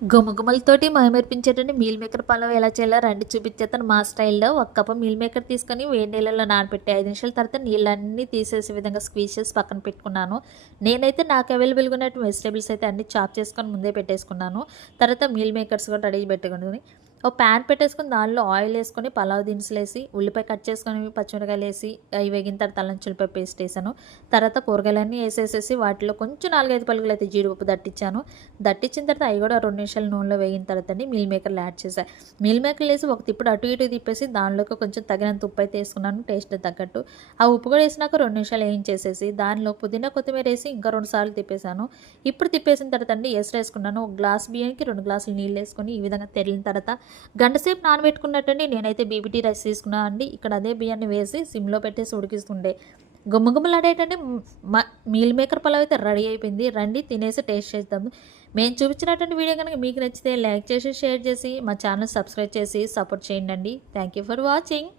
గుమగుమలతోటి మైమరిపించేటండి meal maker pulao ఎలా చేయాలో రండి చూపించేస్తాను మా స్టైల్లో. ఒక కప్పు మీల్ మేకర్ తీసుకొని వేడి నీళ్ళలో నానబెట్టి 5 నిమిషాల తర్వాత నీళ్ళన్నీ తీసేసే విధంగా స్క్వీజ్ చేసి పక్కన పెట్టుకున్నాను. నేనైతే నాకు అవైలబుల్గా ఉన్న వెజిటేబుల్స్ అయితే అన్ని చాప్ చేసుకొని ముందే పెట్టేసుకున్నాను. తర్వాత మీల్ మేకర్స్ కూడా రెడీ పెట్టుకుని ఒక ప్యాన్ పెట్టేసుకొని దానిలో ఆయిల్ వేసుకొని పలావ్ దినుసులు వేసి ఉల్లిపాయ కట్ చేసుకొని పచ్చిమిరకాయలు వేసి అవి వేగిన తర్వాత అల్లం చిల్లిపాయ పేస్ట్ వేసాను. తర్వాత కూరగాయలన్నీ వేసేసేసి వాటిలో కొంచెం 4-5 పలుకులు అయితే జీడిపప్పు దట్టించాను. దట్టించిన తర్వాత అవి కూడా 2 నిమిషాలు నూనెలో వేగిన తర్వాత మీల్ మేకర్లు యాడ్ చేశాను. మీల్ మేకర్లు వేసి ఒక తిప్పుడు అటు ఇటు తిప్పేసి దానిలోకి కొంచెం తగినంత ఉప్పు అయితే వేసుకున్నాను టేస్ట్ తగ్గట్టు. ఆ ఉప్పు కూడా వేసినాక 2 నిమిషాలు వేయించేసేసి దానిలో పుదీనా కొత్తిమీర వేసి ఇంకా 2 సార్లు తిప్పేశాను. ఇప్పుడు తిప్పేసిన తర్వాత ఎసరు వేసుకున్నాను. ఒక గ్లాస్ బియ్యానికి 2 గ్లాసులు నీళ్ళు వేసుకొని ఈ విధంగా తెరిలిన తర్వాత గంటసేపు నానబెట్టుకున్నట్టండి నేనైతే బీబీటీ రైస్ తీసుకున్నాను అండి. ఇక్కడ అదే బియ్యాన్ని వేసి సిమ్లో పెట్టేసి ఉడికిస్తుండే గుమ్మగుమ్మలాడేటండి మీల్ మేకర్ పలావ్ అయితే రెడీ అయిపోయింది. రండి తినేసి టేస్ట్ చేద్దాము. మేము చూపించినటువంటి వీడియో కనుక మీకు నచ్చితే లైక్ చేసి షేర్ చేసి మా ఛానల్ సబ్స్క్రైబ్ చేసి సపోర్ట్ చేయండి. Thank you for watching.